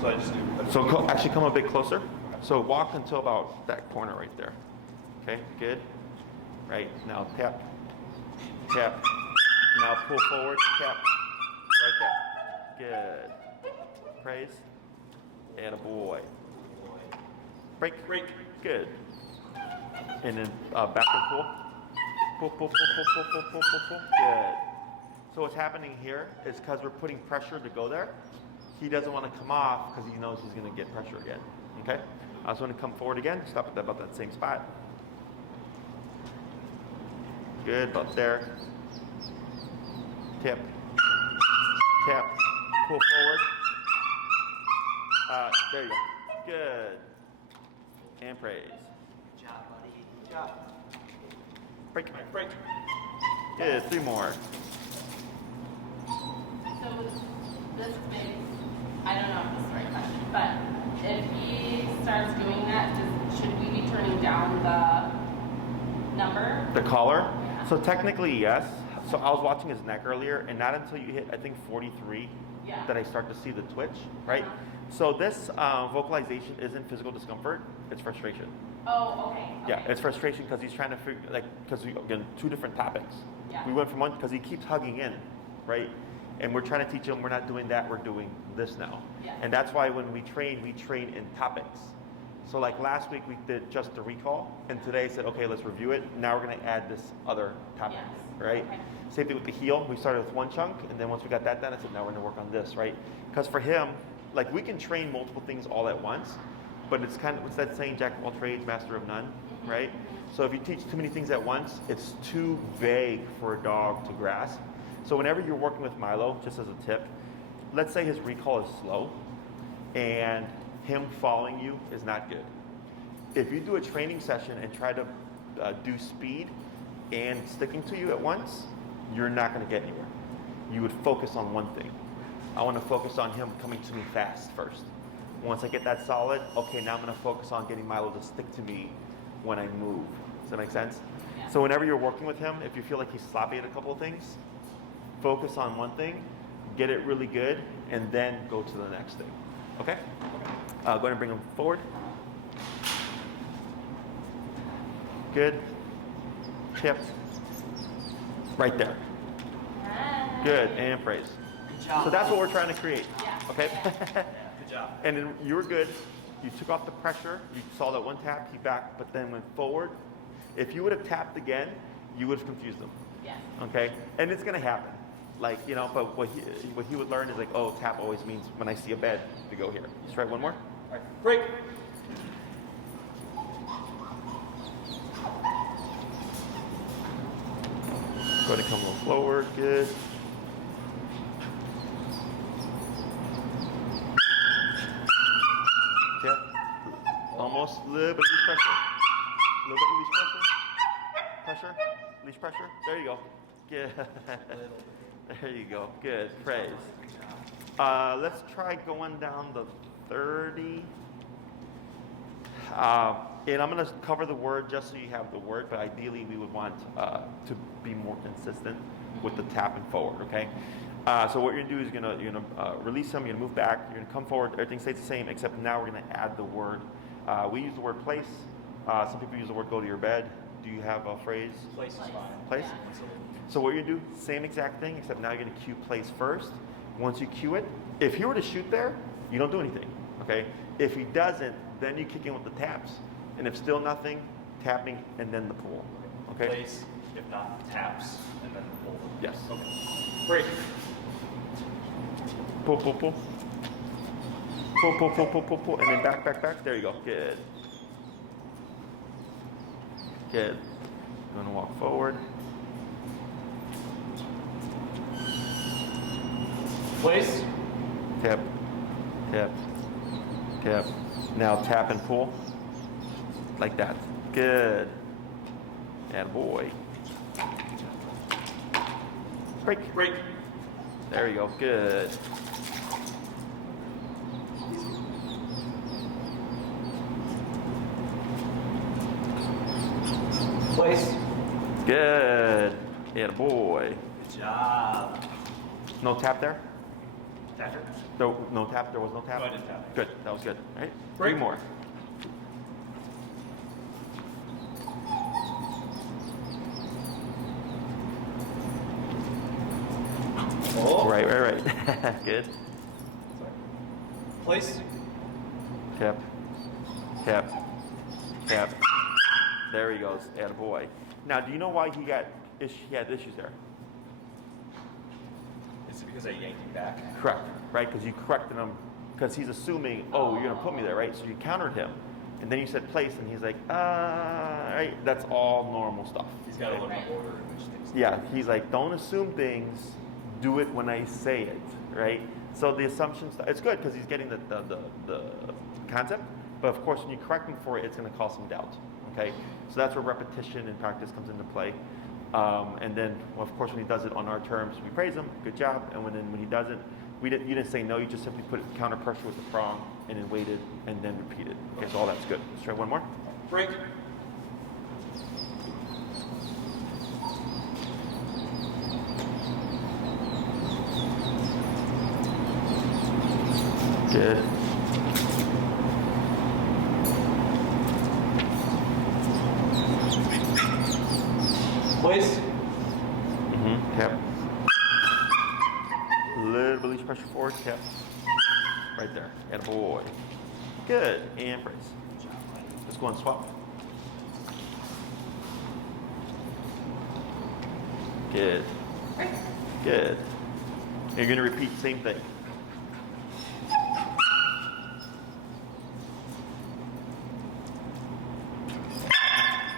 So I just do. So actually come a bit closer. So walk until about that corner right there. Okay, good. Right, now tap, tap. Now pull forward, tap. Right there. Good. Praise. And a boy. Break. Break. Good. And then back and pull. Pull, pull, pull, pull, pull, pull, pull, pull, pull. Good. So what's happening here is because we're putting pressure to go there, he doesn't want to come off because he knows he's going to get pressure again. Okay? I just want to come forward again. Stop at about that same spot. Good. About there. Tip. Tap. Pull forward. There you go. Good. And praise. Good job, buddy. Good job. Break. Break. Good. 3 more. So this is maybe, I don't know if this is the right question, but if he starts doing that, should we be turning down the number? The collar? Yeah. So technically, yes. So I was watching his neck earlier, and not until you hit, I think, 43, Yeah. that I start to see the twitch, right? Uh-huh. So this vocalization isn't physical discomfort, it's frustration. Oh, okay. Yeah, it's frustration because he's trying to figure, like, because we, again, two different topics. Yeah. We went from one, because he keeps hugging in, right? And we're trying to teach him we're not doing that, we're doing this now. Yeah. And that's why when we train in topics. So like last week we did just the recall, and today I said, okay, let's review it. Now we're gonna add this other topic, Yes. right? Okay. Same thing with the heel. We started with one chunk, and then once we got that done, I said, now we're gonna work on this, right? Because for him, like we can train multiple things all at once, but it's kind of, what's that saying, jack of all trades, master of none, right? So if you teach too many things at once, it's too vague for a dog to grasp. So whenever you're working with Milo, just as a tip, let's say his recall is slow and him following you is not good. If you do a training session and try to do speed and sticking to you at once, you're not going to get anywhere. You would focus on one thing. I want to focus on him coming to me fast first. Once I get that solid, okay, now I'm going to focus on getting Milo to stick to me when I move. Does that make sense? Yeah. So whenever you're working with him, if you feel like he's sloppy at a couple of things, focus on one thing, get it really good, and then go to the next thing. Okay? Go ahead and bring him forward. Good. Tip. Right there. Good, and praise. Good job. So that's what we're trying to create. Yeah. Okay? Good job. And then you were good. You took off the pressure. You saw that one tap, he back, but then went forward. If you would have tapped again, you would have confused him. Yes. Okay? And it's going to happen. Like, you know, but what he would learn is like, oh, tap always means when I see a bed to go here. Let's try one more. All right, break. Go ahead and come a little forward. Good. Tap. Almost. A little bit of leash pressure. A little bit of leash pressure. Pressure. Leash pressure. There you go. Good. There you go. Good. Praise. Let's try going down the 30. And I'm going to cover the word just so you have the word, but ideally we would want to be more consistent with the tap and forward, okay? So what you're going to do is you're going to release him, you're going to move back, you're going to come forward, everything stays the same, except now we're going to add the word. We use the word place. Some people use the word go to your bed. Do you have a phrase? Place is fine. Place? Yeah. So what you do, same exact thing, except now you're going to cue place first. Once you cue it, if he were to shoot there, you don't do anything, okay? If he doesn't, then you kick in with the taps. And if still nothing, tapping and then the pull, okay? Place, if not taps, and then pull. Yes. Okay. Break. Pull, pull, pull. Pull, pull, pull, pull, pull, pull, and then back, back, back. There you go. Good. Good. Going to walk forward. Place. Tap, tap, tap. Now tap and pull. Like that. Good. Attaboy. Break. Break. There you go. Good. Place. Good. Attaboy. Good job. No tap there? Tapper. No tap? There was no tap? No, I didn't tap. Good. That was good. All right. Break. 3 more. Oh. Right. Good. Sorry. Place. Tap. Tap. Tap. There he goes. Attaboy. Now, do you know why he had issues there? Is it because I yanked him back? Correct. Right? Because you corrected him. Because he's assuming, oh, you're going to put me there, right? So you countered him. And then you said place, and he's like, right? That's all normal stuff. He's got to learn Right. the order in which things. Yeah, he's like, don't assume things, do it when I say it, right? So the assumption, it's good because he's getting the concept, but of course when you correct him for it, it's going to cause some doubt, okay? So that's where repetition and practice comes into play. And then, well, of course, when he does it on our terms, we praise him, good job, and when he doesn't, you didn't say no, you just simply put counter pressure with the prong and then waited and then repeated. Okay, so all that's good. Let's try one more. Break. Good. Place. Yep. Little release pressure forward. Yep. Right there. Attaboy. Good. And brace. Let's go and swap. Good. Good. You're going to repeat the same thing.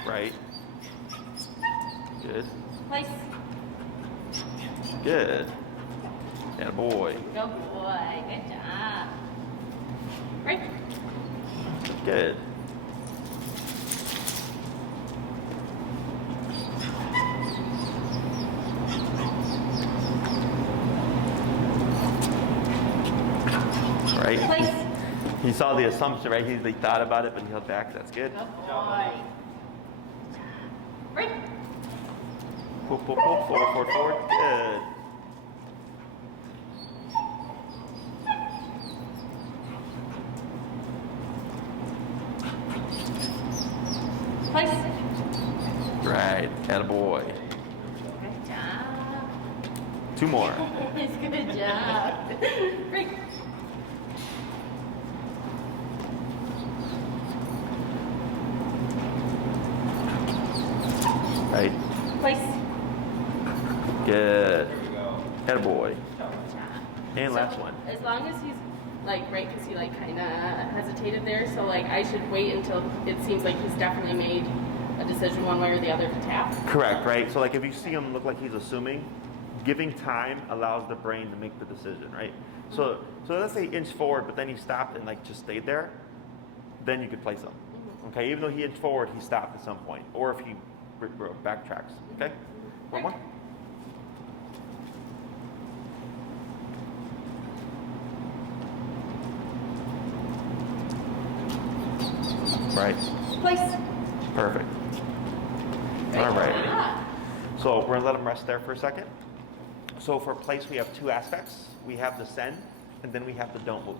Right. Good. Place. Good. Attaboy. Go boy. Good job. Break. Good. Right? Place. He saw the assumption, right? He thought about it, but he held back. That's good. Go boy. Break. Pull, pull, pull. Forward, forward, forward. Good. Place. Right. Attaboy. Good job. Two more. Good job. Break. Right. Place. Good. There we go. Attaboy. Good job. And So, last one. As long as he's like, right, because he like kind of hesitated there, so like I should wait until it seems like he's definitely made a decision one way or the other to tap. Correct, right? So like if you see him look like he's assuming, giving time allows the brain to make the decision, right? So let's say inch forward, but then he stopped and like just stayed there, then you could place him. Okay, even though he inched forward, he stopped at some point, or if he backtracks. Okay, one more. Right. Place. Perfect. All right. So we're gonna let them rest there for a second. So for place, we have two aspects. We have the send, and then we have the don't move.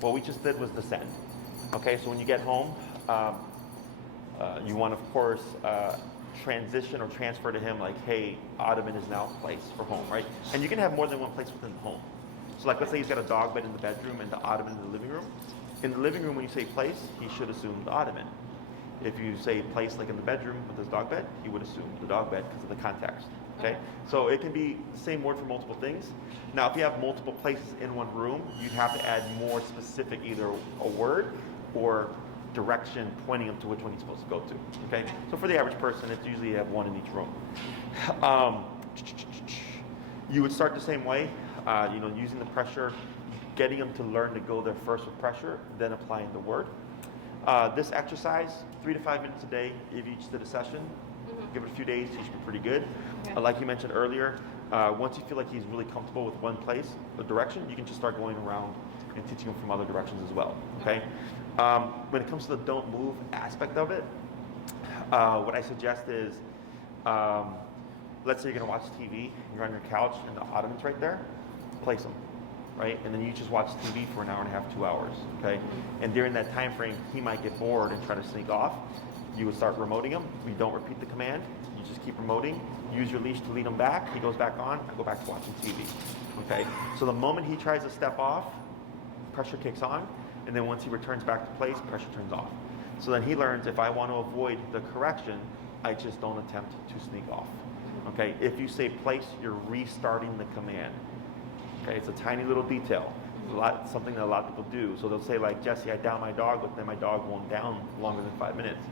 What we just did was the send. Okay, so when you get home, you want, of course, transition or transfer to him like, hey, ottoman is now placed for home, right? And you can have more than one place within the home. So like, let's say he's got a dog bed in the bedroom and the ottoman in the living room. In the living room, when you say place, he should assume the ottoman. If you say place like in the bedroom with his dog bed, he would assume the dog bed because of the context. Okay? So it can be the same word for multiple things. Now, if you have multiple places in one room, you'd have to add more specific, either a word or direction pointing him to which one he's supposed to go to. Okay? So for the average person, it's usually you have one in each room. You would start the same way, using the pressure, getting them to learn to go there first with pressure, then applying the word. This exercise, 3 to 5 minutes a day, if you each did a session, give it a few days, you should be pretty good. Okay. Like you mentioned earlier, once you feel like he's really comfortable with one place, the direction, you can just start going around and teaching him from other directions as well. Okay. When it comes to the don't move aspect of it, what I suggest is, let's say you're going to watch TV, you're on your couch, and the ottoman's right there, place them. Right? And then you just watch TV for an hour and a half, 2 hours, okay? And during that time frame, he might get bored and try to sneak off. You would start remoting him. We don't repeat the command. You just keep remoting. Use your leash to lead him back. He goes back on. I go back to watching TV, okay? So the moment he tries to step off, pressure kicks on. And then once he returns back to place, pressure turns off. So then he learns, if I want to avoid the correction, I just don't attempt to sneak off, okay? If you say place, you're restarting the command. Okay, it's a tiny little detail, something that a lot of people do. So they'll say like, Jesse, I down my dog, but then my dog won't down longer than 5 minutes.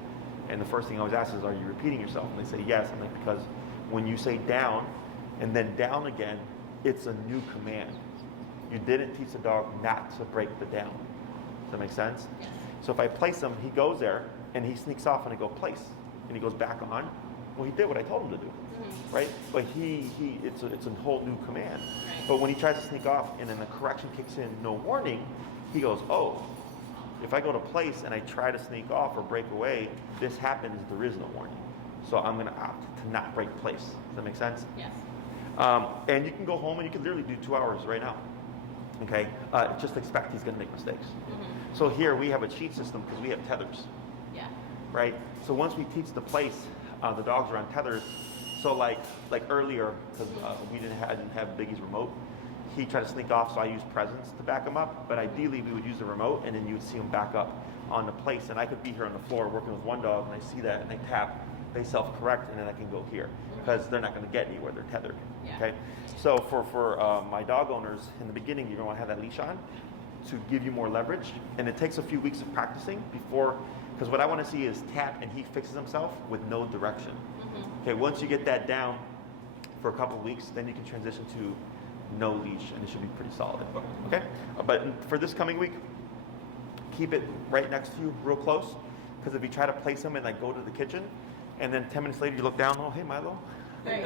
And the first thing I always ask is, are you repeating yourself? And they say yes. I'm like, because when you say down and then down again, it's a new command. You didn't teach the dog not to break the down. Does that make sense? So if I place him, he goes there and he sneaks off and I go place. And he goes back on. Well, he did what I told him to do, right? But it's a whole new command. But when he tries to sneak off and then the correction kicks in, no warning, he goes, oh, if I go to place and I try to sneak off or break away, this happens, there is no warning. So I'm gonna opt to not break place. Does that make sense? Yes. And you can go home and you can literally do 2 hours right now. Okay, just expect he's gonna make mistakes. So here we have a cheat system because we have tethers. Yeah. Right? So once we teach the place, the dogs are on tethers. So like earlier, because we didn't have Biggie's remote, he tried to sneak off, so I used presence to back him up. But ideally, we would use the remote, and then you would see him back up on the place. And I could be here on the floor working with one dog, and I see that, and I tap, they self-correct, and then I can go here because they're not going to get anywhere. They're tethered. Yeah. Okay. So for my dog owners, in the beginning, you're going to want to have that leash on to give you more leverage, and it takes a few weeks of practicing before. Because what I want to see is tap and he fixes himself with no direction. Okay, once you get that down for a couple of weeks, then you can transition to no leash and it should be pretty solid. Okay, but for this coming week, keep it right next to you, real close. Because if you try to place him and like go to the kitchen, and then 10 minutes later you look down, oh hey Milo, Right.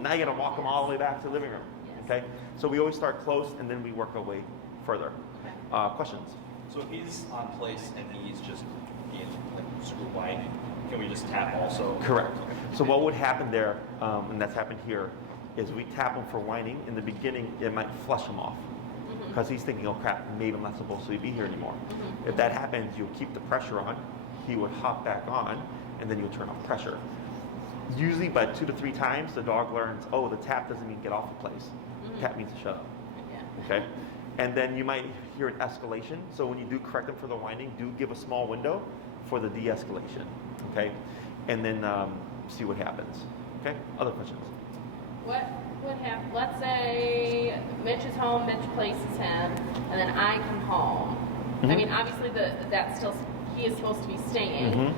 now you gotta walk him all the way back to the living room. Yes. Okay, so we always start close and then we work our way further. Questions? So if he's on place and he's just being like screw whining, can we just tap also? Correct. So what would happen there, and that's happened here, is we tap him for whining. In the beginning, it might flush him off because he's thinking, oh crap, maybe I'm not supposed to be here anymore. If that happens, you'll keep the pressure on. He would hop back on, and then you'll turn off pressure. Usually by 2 to 3 times, the dog learns, oh, the tap doesn't mean get off the place. Tap means to shut up. Yeah. Okay? And then you might hear an escalation. So when you do correct them for the whining, do give a small window for the de-escalation. Okay? And then see what happens. Okay? Other questions? What would happen? Let's say Mitch is home, Mitch places him, and then I come home. I mean, obviously that's still he is supposed to be staying,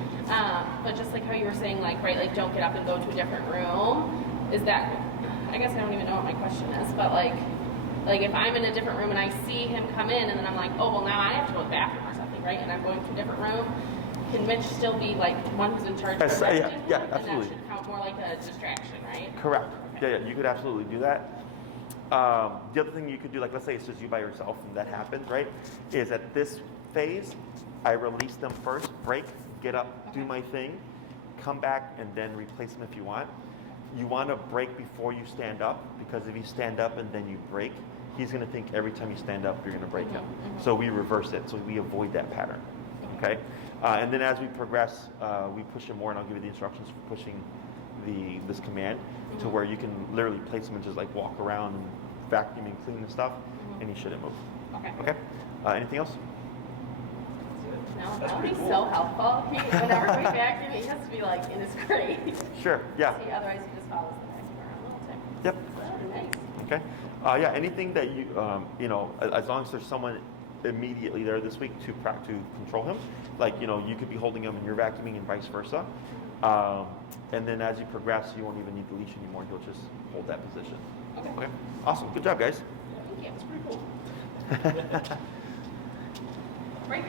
but just like how you were saying, like like don't get up and go to a different room. Is that? I guess I don't even know what my question is, but like if I'm in a different room and I see him come in, and then I'm like, oh well, now I have to go to the bathroom or something, right? And I'm going to a different room. Can Mitch still be like one who's in charge of arresting yeah, him? absolutely. And that should count more like a distraction, right? Correct. Yeah, you could absolutely do that. The other thing you could do, like let's say it's just you by yourself and that happened, right? Is at this phase, I release them first, break, get up, do my thing, come back, and then replace them if you want. You want to break before you stand up, because if you stand up and then you break, he's going to think every time you stand up, you're going to break him. So we reverse it, so we avoid that pattern. Okay? And then as we progress, we push him more, and I'll give you the instructions for pushing this command to where you can literally place him and just like walk around and vacuum and clean the stuff, and he shouldn't move. Okay. Okay? Anything else? No, That's that would be pretty cool. so helpful. Whenever we vacuum, he has to be like in his crate. Sure. Yeah. See, otherwise he just follows the vacuum around a little bit. Yep. Nice. Okay. Yeah. Anything that you as long as there's someone immediately there this week to control him, like you could be holding him and you're vacuuming and vice versa. And then as you progress, you won't even need the leash anymore. You'll just hold that position. Okay. Awesome. Good job, guys. Thank you. That's pretty cool. Break.